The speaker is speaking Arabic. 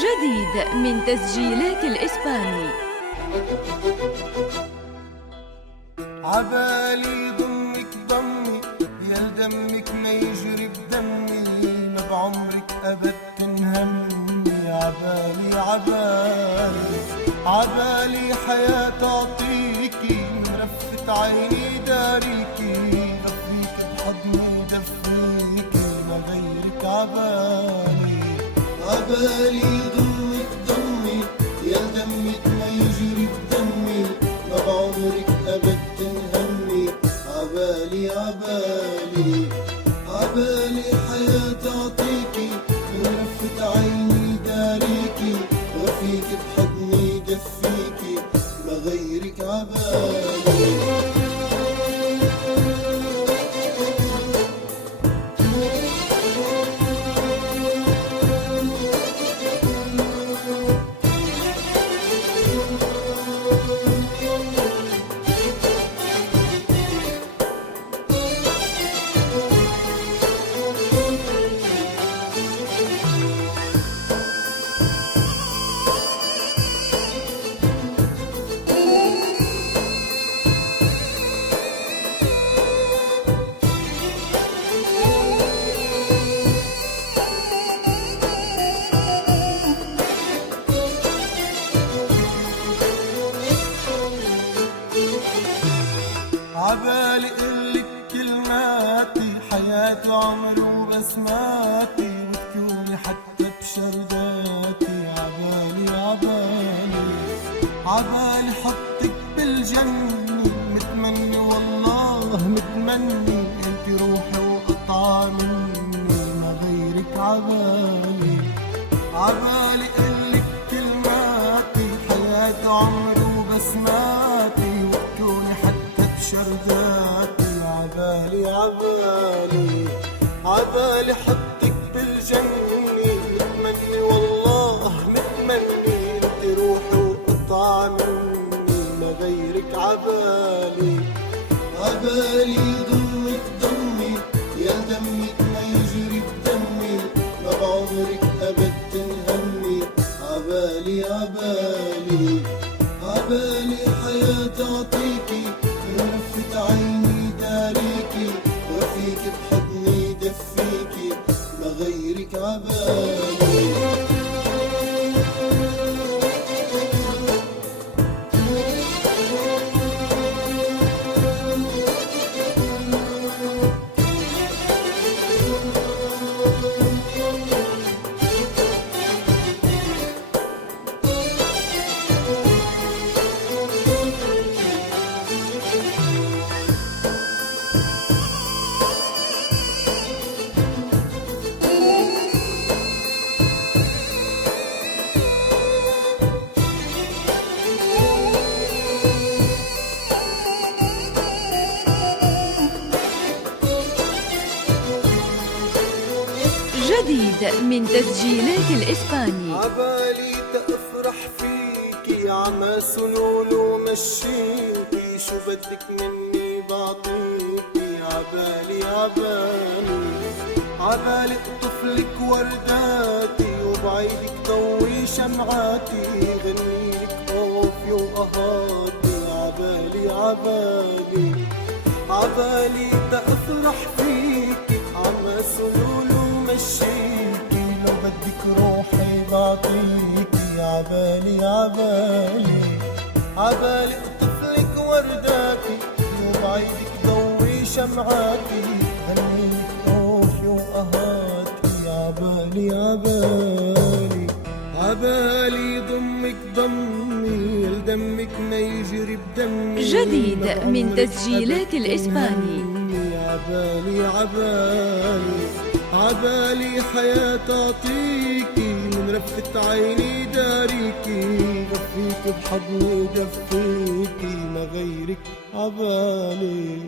جديد من تسجيلات الإسباني. عبالي ضمك ضمي يا دمك ما يجري بدمي، ما بعمرك أبد تنهمني. عبالي عبالي عبالي حياة أعطيكي، مرفة عيني داريكي، غفيك بحضني دفيكي، ما غيرك عبالي. عبالي ضمك ضمي يا دمك ما يجري بدمي، ما بعمرك أبد تنهمني. عبالي عبالي عبالي حياة أعطيكي، مرفة عيني داريكي، وفيك بحضني دفيكي، ما غيرك عبالي. عبالي قلك كلماتي، حياتي عمري وبسماتي، وتكوني حتى بشرداتي. عبالي عبالي عبالي حطك بالجنة، متمني والله متمني، انت روحي وقطعة مني، ما غيرك عبالي. عبالي قلك كلماتي، حياتي عمري وبسماتي، وتكوني حتى بشرداتي. عبالي عبالي عبالي حطك بالجنة، متمني والله متمني، انت روحي وقطعة مني، ما غيرك عبالي. عبالي ضمك ضمي يا دمك ما يجري بدمي، ما بعمرك أبد تنهمني. عبالي عبالي عبالي حياة أعطيكي، مرفة عيني داريكي، وفيك بحضني دفيكي، ما غيرك عبالي. جديد من تسجيلات الإسباني. عبالي تأفرح فيكي، عما سنون ومشيكي، شو بدك مني بعطيكي. عبالي عبالي عبالي اقطفلك ورداتي، وبعيدك ضوي شمعاتي، غنيلك خوفي وقهاتي. عبالي عبالي عبالي تأفرح فيكي، عما سنون ومشيكي، لو بدك روحي بعطيكي. عبالي عبالي عبالي اقطفلك ورداتي، وبعيدك ضوي شمعاتي، غنيلك خوفي وقهاتي. عبالي عبالي عبالي ضمك ضمي لدمك ما يجري بدمي. جديد من تسجيلات الإسباني. عبالي عبالي عبالي حياة أعطيكي من رفة عيني داريكي غفيك بحضني دفيكي ما غيرك عبالي